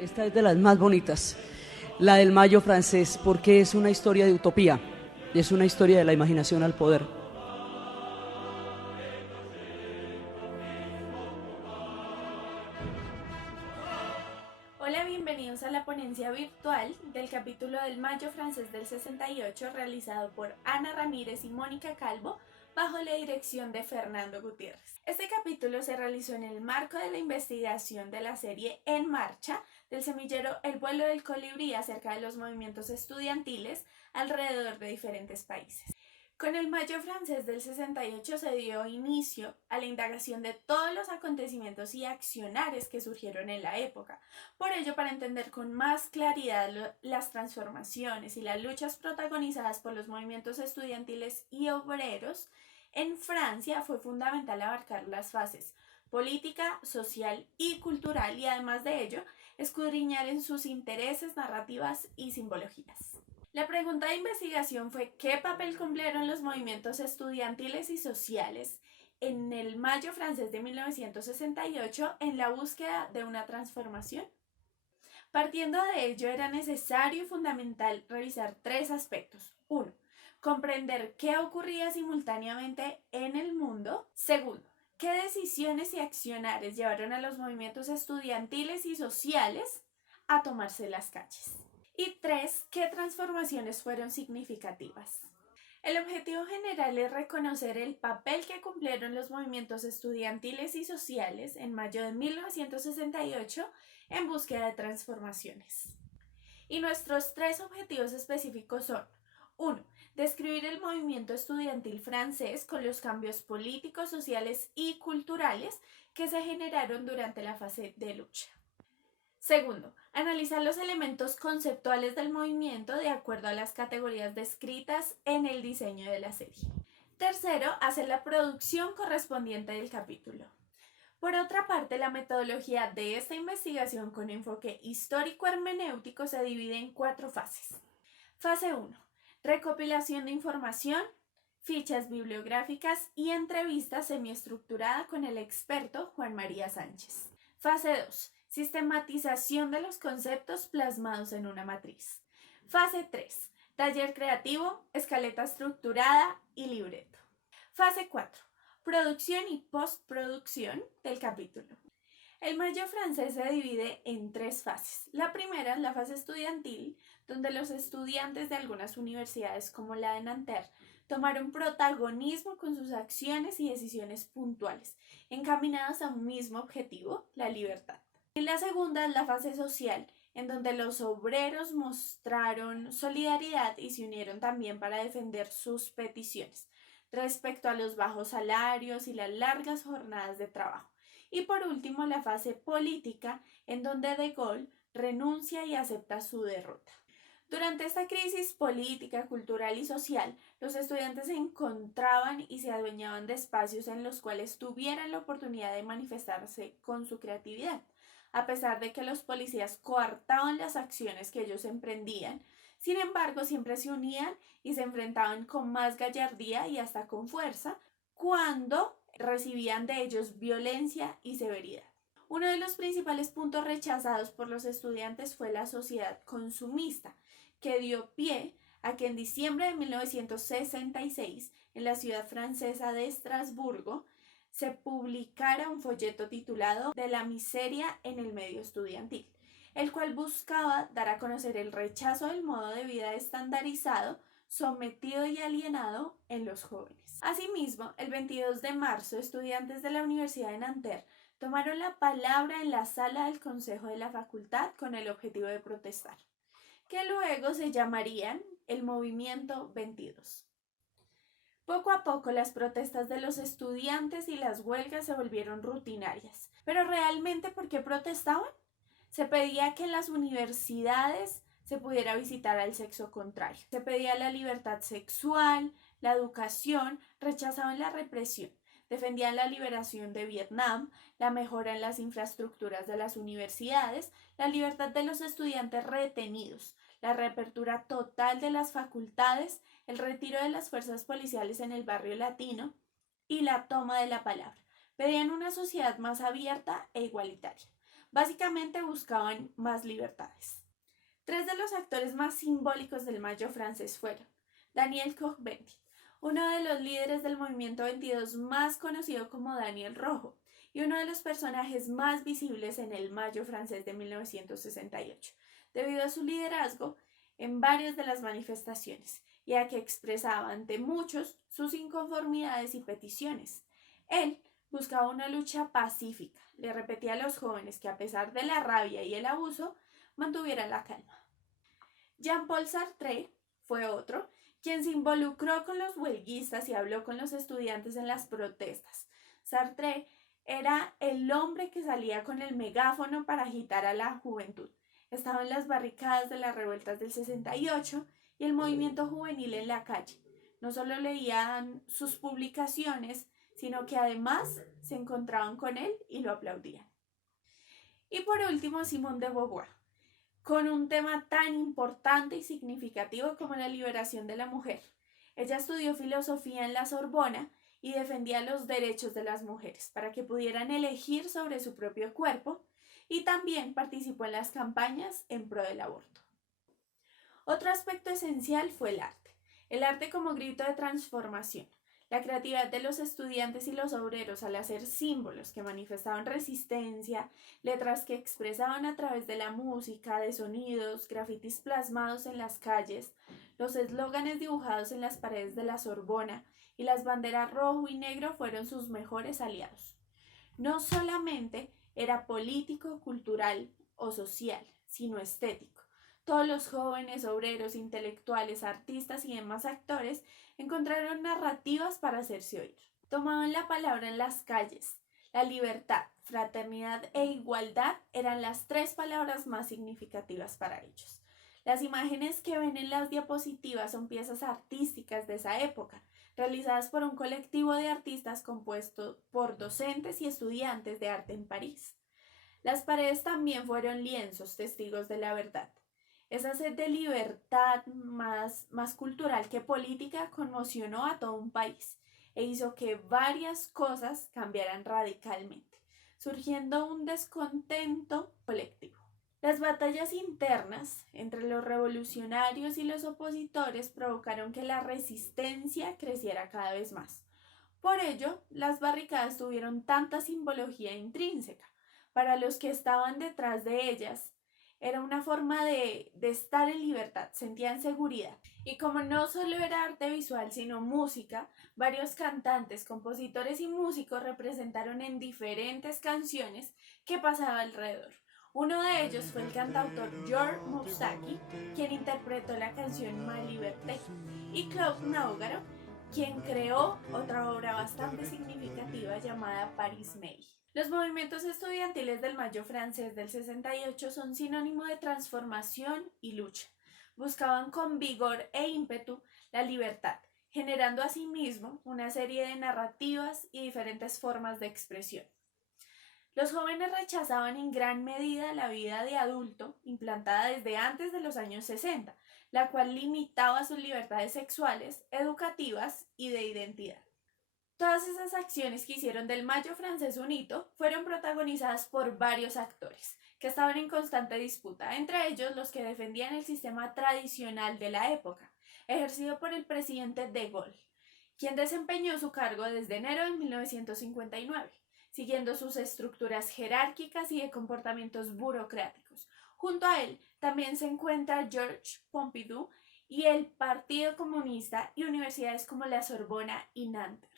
Esta es de las más bonitas, la del Mayo francés, porque es una historia de utopía, es una historia de la imaginación al poder. Hola, bienvenidos a la ponencia virtual del capítulo del Mayo francés del 68 realizado por Ana Ramírez y Mónica Calvo bajo la dirección de Fernando Gutiérrez. Este capítulo se realizó en el marco de la investigación de la serie En Marcha del semillero El vuelo del colibrí acerca de los movimientos estudiantiles alrededor de diferentes países. Con el Mayo francés del 68 se dio inicio a la indagación de todos los acontecimientos y accionares que surgieron en la época. Por ello, para entender con más claridad las transformaciones y las luchas protagonizadas por los movimientos estudiantiles y obreros, en Francia fue fundamental abarcar las fases política, social y cultural y además de ello, escudriñar en sus intereses, narrativas y simbologías. La pregunta de investigación fue ¿qué papel cumplieron los movimientos estudiantiles y sociales en el Mayo francés de 1968 en la búsqueda de una transformación? Partiendo de ello, era necesario y fundamental revisar tres aspectos. Uno, comprender qué ocurría simultáneamente en el mundo. Segundo, qué decisiones y accionares llevaron a los movimientos estudiantiles y sociales a tomarse las calles. Y tres, ¿qué transformaciones fueron significativas? El objetivo general es reconocer el papel que cumplieron los movimientos estudiantiles y sociales en mayo de 1968 en búsqueda de transformaciones. Y nuestros tres objetivos específicos son: 1. Describir el movimiento estudiantil francés con los cambios políticos, sociales y culturales que se generaron durante la fase de lucha. Segundo, analizar los elementos conceptuales del movimiento de acuerdo a las categorías descritas en el diseño de la serie. Tercero, hacer la producción correspondiente del capítulo. Por otra parte, la metodología de esta investigación con enfoque histórico-hermenéutico se divide en cuatro fases. Fase 1. Recopilación de información, fichas bibliográficas y entrevistas semiestructurada con el experto Juan María Sánchez. Fase 2. Sistematización de los conceptos plasmados en una matriz. Fase 3. Taller creativo, escaleta estructurada y libreto. Fase 4. Producción y postproducción del capítulo. El Mayo francés se divide en tres fases. La primera es la fase estudiantil, donde los estudiantes de algunas universidades como la de Nanterre tomaron protagonismo con sus acciones y decisiones puntuales, encaminadas a un mismo objetivo, la libertad. Y la segunda es la fase social, en donde los obreros mostraron solidaridad y se unieron también para defender sus peticiones respecto a los bajos salarios y las largas jornadas de trabajo. Y por último, la fase política, en donde De Gaulle renuncia y acepta su derrota. Durante esta crisis política, cultural y social, los estudiantes se encontraban y se adueñaban de espacios en los cuales tuvieran la oportunidad de manifestarse con su creatividad. A pesar de que los policías coartaban las acciones que ellos emprendían, sin embargo, siempre se unían y se enfrentaban con más gallardía y hasta con fuerza cuando recibían de ellos violencia y severidad. Uno de los principales puntos rechazados por los estudiantes fue la sociedad consumista, que dio pie a que en diciembre de 1966, en la ciudad francesa de Estrasburgo, se publicara un folleto titulado De la miseria en el medio estudiantil, el cual buscaba dar a conocer el rechazo del modo de vida estandarizado, sometido y alienado en los jóvenes. Asimismo, el 22 de marzo, estudiantes de la Universidad de Nanterre tomaron la palabra en la sala del Consejo de la Facultad con el objetivo de protestar, que luego se llamarían el Movimiento 22. Poco a poco las protestas de los estudiantes y las huelgas se volvieron rutinarias. ¿Pero realmente por qué protestaban? Se pedía que en las universidades se pudiera visitar al sexo contrario. Se pedía la libertad sexual, la educación, rechazaban la represión, defendían la liberación de Vietnam, la mejora en las infraestructuras de las universidades, la libertad de los estudiantes retenidos, la reapertura total de las facultades, el retiro de las fuerzas policiales en el barrio latino y la toma de la palabra. Pedían una sociedad más abierta e igualitaria. Básicamente buscaban más libertades. Tres de los actores más simbólicos del Mayo francés fueron Daniel Cohn-Bendit, uno de los líderes del movimiento 22 más conocido como Daniel Rojo, y uno de los personajes más visibles en el Mayo francés de 1968, debido a su liderazgo en varias de las manifestaciones y a que expresaba ante muchos sus inconformidades y peticiones. Él buscaba una lucha pacífica, le repetía a los jóvenes que a pesar de la rabia y el abuso, mantuvieran la calma. Jean-Paul Sartre fue otro, quien se involucró con los huelguistas y habló con los estudiantes en las protestas. Sartre era el hombre que salía con el megáfono para agitar a la juventud. Estaba en las barricadas de las revueltas del 68 y el movimiento juvenil en la calle. No solo leían sus publicaciones, sino que además se encontraban con él y lo aplaudían. Y por último, Simone de Beauvoir, con un tema tan importante y significativo como la liberación de la mujer. Ella estudió filosofía en la Sorbona y defendía los derechos de las mujeres para que pudieran elegir sobre su propio cuerpo, y también participó en las campañas en pro del aborto. Otro aspecto esencial fue el arte como grito de transformación. La creatividad de los estudiantes y los obreros al hacer símbolos que manifestaban resistencia, letras que expresaban a través de la música, de sonidos, grafitis plasmados en las calles, los eslóganes dibujados en las paredes de la Sorbona y las banderas rojo y negro fueron sus mejores aliados. No solamente era político, cultural o social, sino estético. Todos los jóvenes, obreros, intelectuales, artistas y demás actores encontraron narrativas para hacerse oír. Tomaban la palabra en las calles. La libertad, fraternidad e igualdad eran las tres palabras más significativas para ellos. Las imágenes que ven en las diapositivas son piezas artísticas de esa época, realizadas por un colectivo de artistas compuesto por docentes y estudiantes de arte en París. Las paredes también fueron lienzos, testigos de la verdad. Esa sed de libertad más cultural que política conmocionó a todo un país e hizo que varias cosas cambiaran radicalmente, surgiendo un descontento colectivo. Las batallas internas entre los revolucionarios y los opositores provocaron que la resistencia creciera cada vez más. Por ello, las barricadas tuvieron tanta simbología intrínseca. Para los que estaban detrás de ellas, era una forma de estar en libertad, sentían seguridad. Y como no solo era arte visual, sino música, varios cantantes, compositores y músicos representaron en diferentes canciones que pasaba alrededor. Uno de ellos fue el cantautor George Moustaki, quien interpretó la canción Ma Liberté, y Claude Nougaro, quien creó otra obra bastante significativa llamada Paris May. Los movimientos estudiantiles del Mayo francés del 68 son sinónimo de transformación y lucha. Buscaban con vigor e ímpetu la libertad, generando asimismo una serie de narrativas y diferentes formas de expresión. Los jóvenes rechazaban en gran medida la vida de adulto implantada desde antes de los años 60, la cual limitaba sus libertades sexuales, educativas y de identidad. Todas esas acciones que hicieron del Mayo francés un hito fueron protagonizadas por varios actores que estaban en constante disputa, entre ellos los que defendían el sistema tradicional de la época, ejercido por el presidente de Gaulle, quien desempeñó su cargo desde enero de 1959, siguiendo sus estructuras jerárquicas y de comportamientos burocráticos. Junto a él también se encuentra Georges Pompidou y el Partido Comunista y universidades como la Sorbona y Nanterre.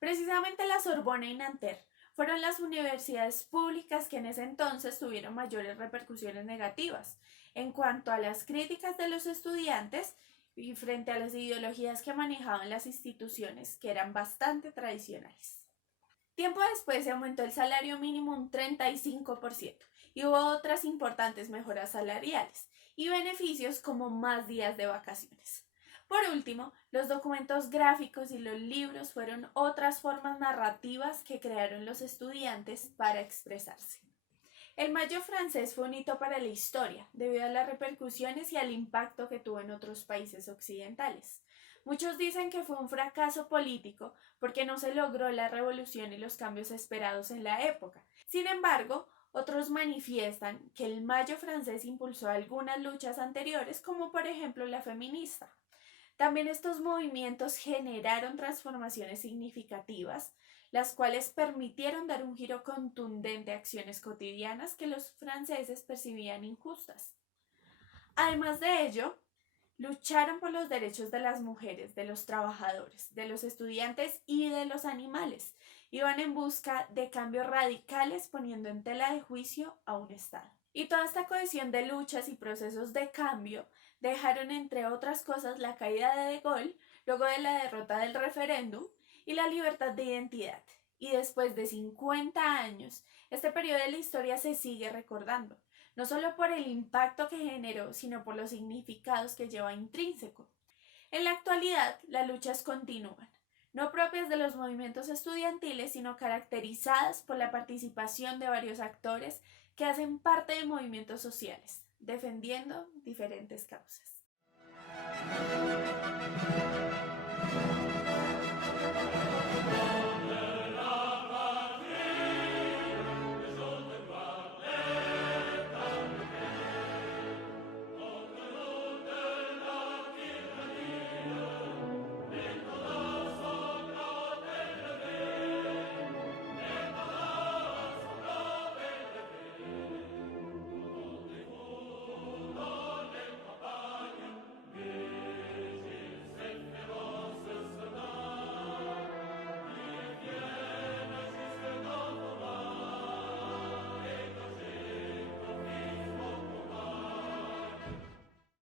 Precisamente la Sorbona y Nanterre fueron las universidades públicas que en ese entonces tuvieron mayores repercusiones negativas en cuanto a las críticas de los estudiantes y frente a las ideologías que manejaban las instituciones, que eran bastante tradicionales. Tiempo después se aumentó el salario mínimo un 35% y hubo otras importantes mejoras salariales y beneficios como más días de vacaciones. Por último, los documentos gráficos y los libros fueron otras formas narrativas que crearon los estudiantes para expresarse. El Mayo francés fue un hito para la historia, debido a las repercusiones y al impacto que tuvo en otros países occidentales. Muchos dicen que fue un fracaso político porque no se logró la revolución y los cambios esperados en la época. Sin embargo, Otros manifiestan que el Mayo francés impulsó algunas luchas anteriores, como por ejemplo la feminista. También estos movimientos generaron transformaciones significativas, las cuales permitieron dar un giro contundente a acciones cotidianas que los franceses percibían injustas. Además de ello, lucharon por los derechos de las mujeres, de los trabajadores, de los estudiantes y de los animales. Iban en busca de cambios radicales, poniendo en tela de juicio a un Estado. Y toda esta cohesión de luchas y procesos de cambio dejaron, entre otras cosas, la caída de Gaulle, luego de la derrota del referéndum, y la libertad de identidad. Y después de 50 años, este periodo de la historia se sigue recordando, no solo por el impacto que generó, sino por los significados que lleva intrínseco. En la actualidad, las luchas continúan, no propias de los movimientos estudiantiles, sino caracterizadas por la participación de varios actores que hacen parte de movimientos sociales, defendiendo diferentes causas.